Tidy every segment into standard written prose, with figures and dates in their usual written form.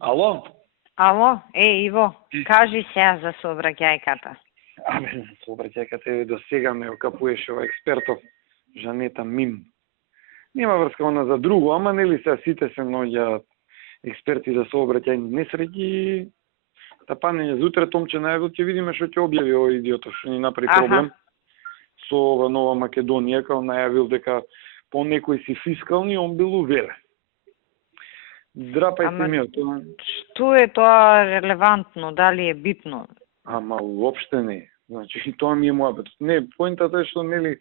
Ало? Ало, Иво, кажи сега за сообраќајката. Абе, сообраќајката до сега ме окапуеше ова експертов Жанета Мим. Нема врска она за друго, ама нели се сите се наоѓаат експерти за сообраќајни несреќи. Тапанење за утре Томче најавил ќе видиме што ќе објави овој идиотов што ни направи проблем со ова Нова Македонија, као најавил дека по некои си фискални он бил уверен. Драпај се ми тоа. Што е тоа релевантно, дали е битно? Ама уопште не. Значи тоа ми е муабетот. Не, поентата е што нели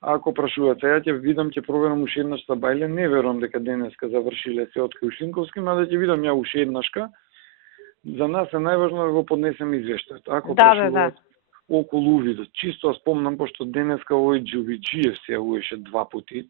ако прашуваат, ја ќе видам, ќе проверам уште еднаш са бајле, не верувам дека денеска завршиле се од Ушинковски, ма да ќе видам ја уште еднашка. За нас е најважно да го поднесеме извештајот. Ако прашуваат околу увидот, чисто спомнам пошто денеска овој Џувиџиев се јавуваше два пати.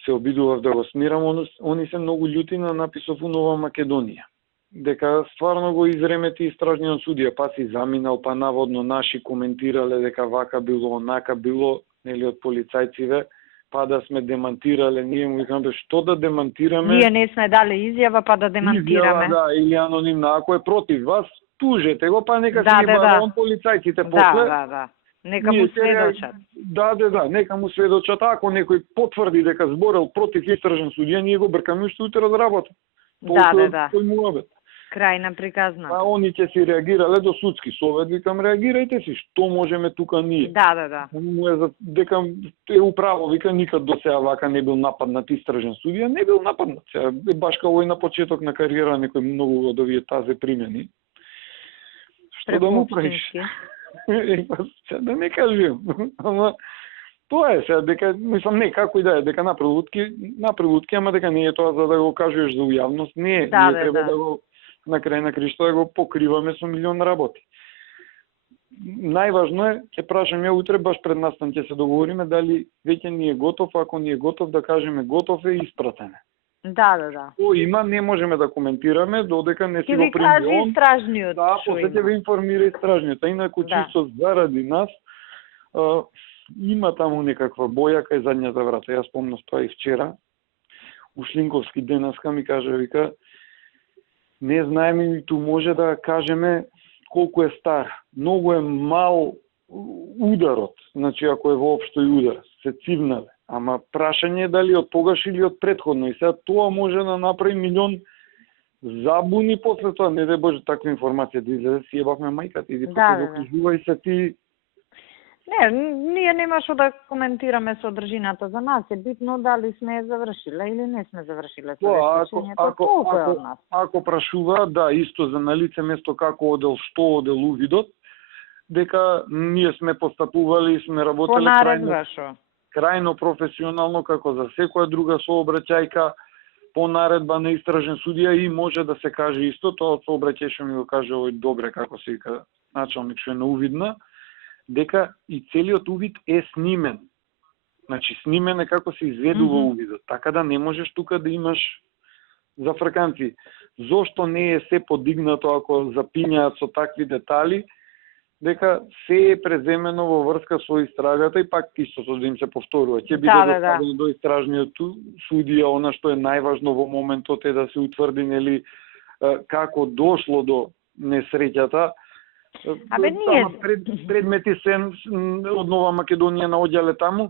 Се обидував да го смирам, они се многу љути на написов у Нова Македонија. Дека стварно го изремети истражниот судија, па си заминал, па наводно наши коментирале дека вака било, онака било, нели од полицајциве, па да сме демантирале, ние му викаме што да демантираме. Ние не сме дали изјава па да демантираме. Изјава, да, или анонимна, ако е против вас, тужете го, па нека си бара он полицајците после. Да. Нека му сведочат. Да, нека му сведочат. Ако некој потврди дека зборел против истражен судија, ние го бркаме уште утре да работи. Да. Тој муабет. Крајна приказна. Па они ќе си реагирале до судски совет, викам реагирајте си, што можеме тука ние. Да. Му е за дека е управо, вика никад до сега вака не бил нападнат истражен судија, не бил нападнат. Сега баш како овој на почеток на кариера некој многу од овие тазе примени. Што да му правиш? Да не кажем. Ама тоа е сега дека мислам не како и да е дека направи лутки, ама дека не е тоа за да го кажеш за јавност, не е. Ние треба да го на крај на кришто да го покриваме со милион работи. Најважно е, ќе прашам ја утре баш пред настан ќе се договориме дали веќе ни е готов, ако ни е готов да кажеме готов е испратене. Да. О, има, не можеме да коментираме додека не си го прими он. Ќе ви кажи истражниот. Да, после ќе ви информира истражниот. А инаку чисто заради нас има таму некаква боја кај задњата врата. Јас спомнав тоа и вчера. Ушлинковски денеска ми кажа, вика, не знаеме и ту може да кажеме колку е стар. Многу е мал ударот, значи ако е воопшто и удар, се цивнале. Ама прашање е дали од тогаш или од претходно. И сега тоа може да направи милион забуни после тоа. Не дај Боже таква информација да излезе, си ебавме мајката. Иди покажувај се ти. Не, ние нема што да коментираме содржината. За нас е битно дали сме завршиле или не сме завршиле со вештачењето. Ако прашува, да, исто за на лице место како одел, што одел увидот, дека ние сме постапували и сме работеле крајно професионално како за секоја друга сообраќајка по наредба на истражен судија и може да се каже исто, тоа од сообраќај ми го каже овој добре како се вика началник што е на увидна, дека и целиот увид е снимен. Значи снимен е како се изведува увидот, така да не можеш тука да имаш зафрканци. Зошто не е се подигнато ако запињаат со такви детали, дека се е преземено во врска со истрагата и пак истото да им се повторува. Ќе биде доставено до истражниот судија, она што е најважно во моментот е да се утврди нели како дошло до несреќата. Ние предмети се од Нова Македонија наоѓале таму.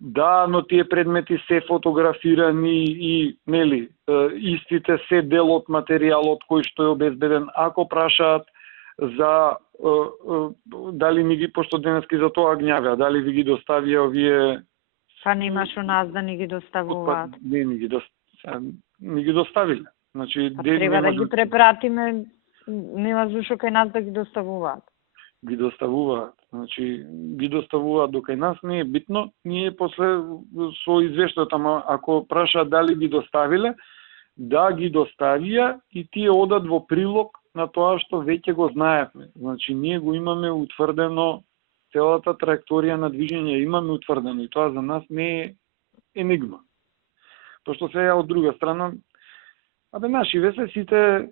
Да, но тие предмети се фотографирани и нели истите се дел од материјалот кој што е обезбеден. Ако прашаат за дали ми ги, пошто денески за тоа гњавеа, дали ви ги доставија овие... Па немаш у нас да ни ги доставуваат. Не ни ги доставиле. Значи, треба да ги препратиме, нема зашо кај нас да ги доставуваат. Ги доставуваат. Значи, ги доставуваат до кај нас, не е битно. Ние после со извештајот, ама ако прашаат дали ги доставиле, да ги доставија и тие одат во прилог на тоа што веќе го знаевме. Значи, ние го имаме утврдено, целата траекторија на движење имаме утврдено и тоа за нас не е енигма. Пошто сега од друга страна, наши весе сите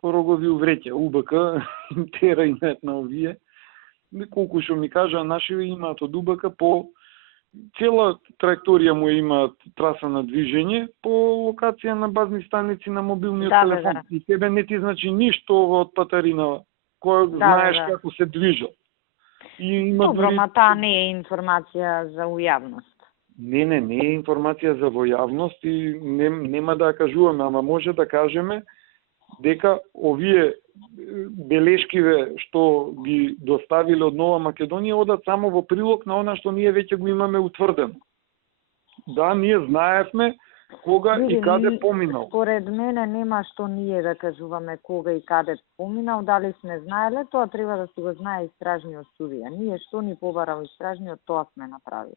корогови увреќа, УБК, тера и нет на овие, колку што ми кажа, наши имаат од УБК по цела траекторија му има траса на движење по локација на базни станици на мобилниот телефон. Да. И тебе не ти значи ништо ова од патарина, која знаеш како се движат. И има добро, ма таа не е информација за ујавност. Не е информација за во јавност и нема да ја кажуваме, ама може да кажеме дека овие белешкиве што ги доставиле од Нова Македонија одат само во прилог на она што ние веќе го имаме утврдено. Да, ние знаевме кога и каде поминал. Според мене нема што ние да кажуваме кога и каде поминал, дали сме знаеле, тоа треба да си го знае истражниот судија. Ние што ни побарал истражниот, тоа сме направили.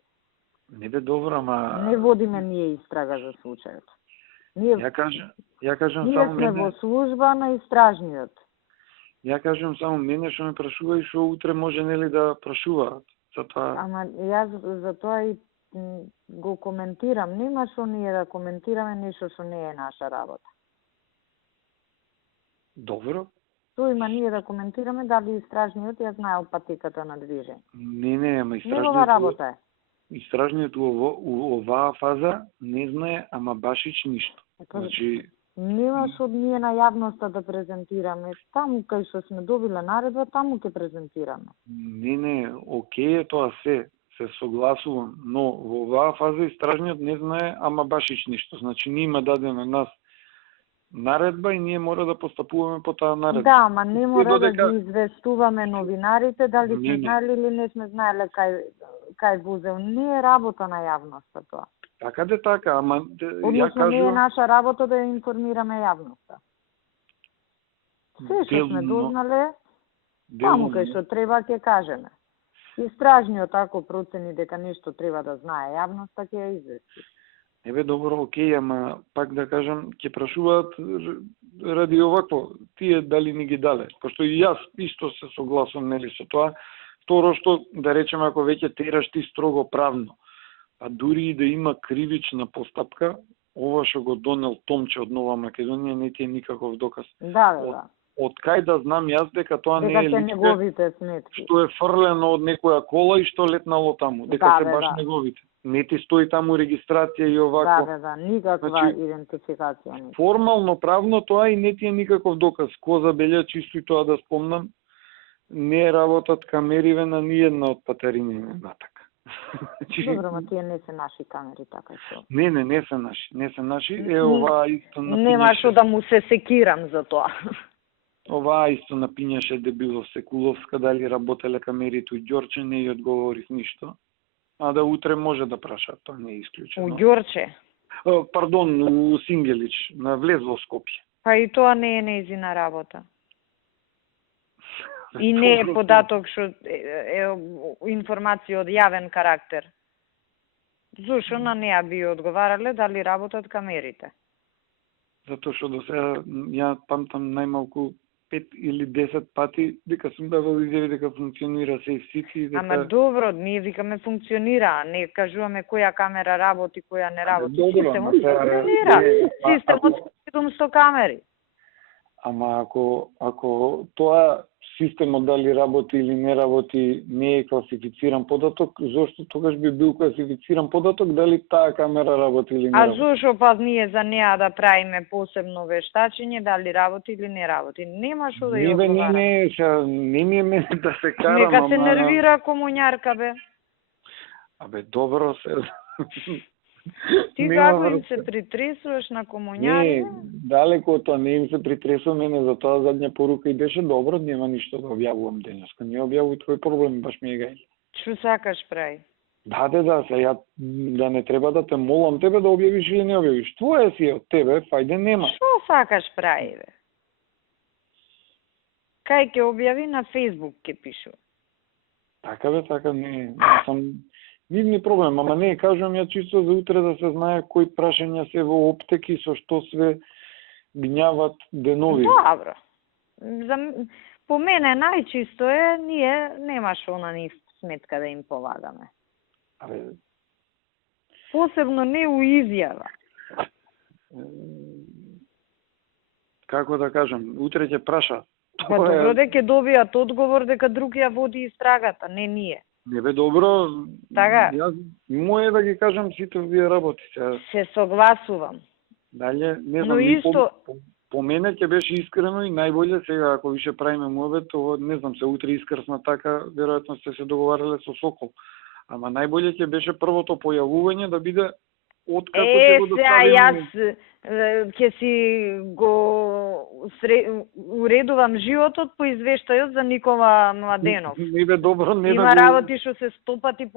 Не бе добро, ама не водиме ние истрага за случајот. Ја кажам само сме во служба на истражниот. Ја кажам само мене што ме прашува и што утре може нели да прашуваат. Затоа Ама јас за тоа и го коментирам. Нема што ние да коментираме нешто што не е наша работа. Добро. Тоа има ние да коментираме дали истражниот ја знаел патеката на движење. Не, ама истражниот работа е. Истражниот у оваа фаза не знае, ама башич ништо. Значи нема што ние на јавноста да презентираме. Таму кај што сме добиле наредба, таму ќе презентираме. Не, окей е тоа се согласувам, но во оваа фаза истражниот не знае, ама башич ништо. Значи ние има дадена нас наредба и ние мора да постапуваме по таа наредба. Да, ама не мора да ги известуваме новинарите дали сме знаели или не сме знаеле кај возел. Не е работа на јавноста тоа. Така де така, ама ја кажувам, не е наша работа да ја информираме јавноста. Се што сме дознале, таму кај што треба ќе кажеме. Истражниот ако процени дека нешто треба да знае јавноста, ќе ја извести. Ебе добро, окей, ама пак да кажам, ќе прашуваат ради овакво, тие дали ни ги дале. Пошто и јас исто се согласувам нели со тоа. Второ што, да речеме, ако веќе тераш ти строго правно, а дури и да има кривична постапка, ова што го донел Томче од Нова Македонија не ти е никаков доказ. Да. Од кај да знам јас дека тоа не е неговите сметки. Што е фрлено од некоја кола и што летнало таму, дека се баш неговите. Не ти стои таму регистрација и овако. Да, никаква идентификација не. Формално правно тоа и не ти е никаков доказ. Ко забелја чисто и тоа да спомнам, не работат камериве на ниедна од патарини натака. Добро, ма тие не се наши камери, така што. Не се наши. Оваа исто напињаше. Нема што да му се секирам за тоа. Оваа исто напињаше дебило Секуловска дали работеле камерите у Ѓорче, не ја одговорив ништо. А да утре може да прашаат, тоа не е исклучено. У Ѓорче? Пардон, у Сингелич, на влез во Скопје. Па и тоа не е нејзина работа. И не е податок што е информација од јавен карактер. Зошто на неа би одговарале дали работат камерите? Затоа што до сега ја памтам најмалку 5 или 10 пати дека сум давал изјави дека функционира Safe City. Ама добро, ние викаме функционира, не кажуваме која камера работи, која не работи. Системот функционира. Системот 700 камери. Ама ако тоа системот дали работи или не работи не е класифициран податок, зошто тогаш би бил класифициран податок дали таа камера работи или не работи? А зошто па ние за неа да правиме посебно вештачење дали работи или не работи? Нема што да ја одговара. Не ми е мене да се карам. Нека се нервира комуњарка, бе. Абе, добро се... Ти како им се притресуваш на комуњари? Не, далеко од тоа, не им се притресувам, мене за тоа задња порука и беше добро, нема ништо да објавувам денеска. Не објавуј твој проблем, баш ми е гај. Што сакаш прави? Да, ја да не треба да те молам тебе да објавиш или не објавиш. Твоја си е од тебе, фајде нема. Што сакаш прави, бе? Кај ќе објави на Facebook ќе пишу. Така бе, така не сам... Нивни проблем, ама не, кажувам ја чисто за утре да се знае кои прашања се во оптеки, со што све гњават денови. Добро. По мене најчисто е, ние нема што на нив сметка да им полагаме. Абе... Посебно не у изјава. Како да кажам, утре ќе праша. Па добро дека добијат одговор дека друг ја води истрагата, не ние. Не бе добро. Така. Јас моје да ги кажам сите вие работите. Се согласувам. Дале, не знам, Но исто по мене ќе беше искрено и најболje сега ако више правиме муабет, тоа не знам, се утре искрсна така, веројатно сте се договарале со Сокол. Ама најболje ќе беше првото појавување да биде откако ќе го доставиме. Јас ќе си го уредувам животот по извештајот за Никола Младенов. Не бе добро, не Има да го... работи што се 100 пати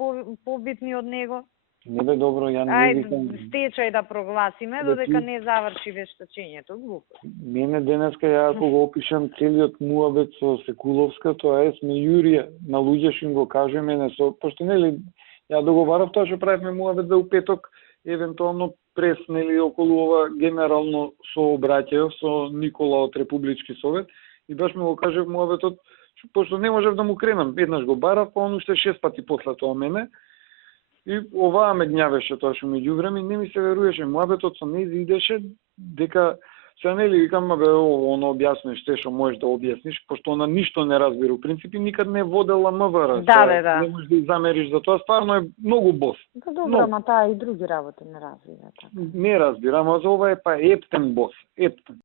побитни од него. Не бе добро, ја не викам. Стечај да прогласиме додека не заврши вештачењето, глупо. Мене денеска ја ако го опишам целиот муабет со Секуловска, тоа е сме јурија на луѓе што им го кажеме мене со пошто нели ја договарав тоа што правевме муабет за упеток, евентуално прес нели околу ова генерално сообраќај со Никола од Републички совет и баш ми го кажав муабетот, пошто не можев да му кренам, еднаш го барав, па он уште 6 пати после тоа мене. И оваа ме гњавеше тоа што меѓувреме не ми се веруваше. Муабетот со нејзи идеше дека се нели викам бе оно објасниш те што можеш да објасниш, пошто она ништо не разбира. У принципи никад не водела МВР. Да. Не можеш да ја замериш за тоа, стварно е многу бос. Да, добро, ама таа и други работи не разбира така. Не разбира, ама за ова е па ептен бос, ептен.